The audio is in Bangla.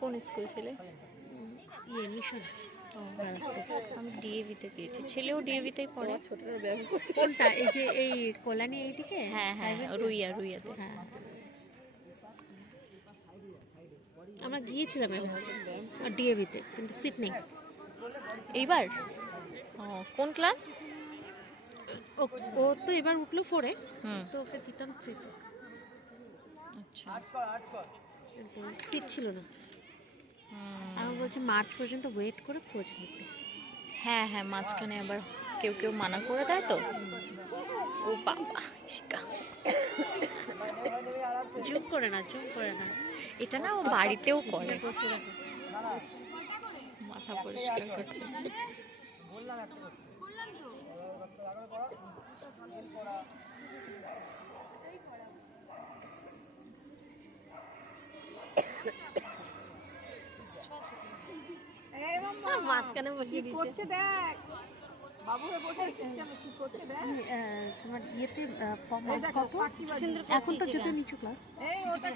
কোন স্কুল ছেলে? ইয়ে মিশন। আমি ডিএভিতে দিয়েছি, ছেলেও ডিএভিতেই পড়ে। ছোটরা ব্যায়াম করছে। কোনটা? এই যে এই কল্যাণী এইদিকে? হ্যাঁ হ্যাঁ, রুইয়াতে। হ্যাঁ, আমরা গিয়েছিলাম এবার ডিএভিতে, কিন্তু সিট নেই এইবার। ও, কোন ক্লাস? ও ও তো এবার উঠলো 4-এ, হুম, তো ওকে দিতাম 3-তে, আচ্ছা। কিন্তু সিট ছিল না। হুম, আমি বলছি মার্চ পর্যন্ত ওয়েট করে খোঁজ নিতে। হ্যাঁ হ্যাঁ, মাঝখানে আবার কেউ কেউ মানা করে দেয় তো। ও বাবা, ইশিকা জুম করে না। এটা না ও বাড়িতেও করে, করছে দেখো। মাথা পরিষ্কার করছে। মাঝখানে বসিয়ে দিয়েছে। দেখ বাবু বসে কি করছে দেখ। তোমার ইয়েতে কত? এখন তো যত নিচু ক্লাস। এই ওটা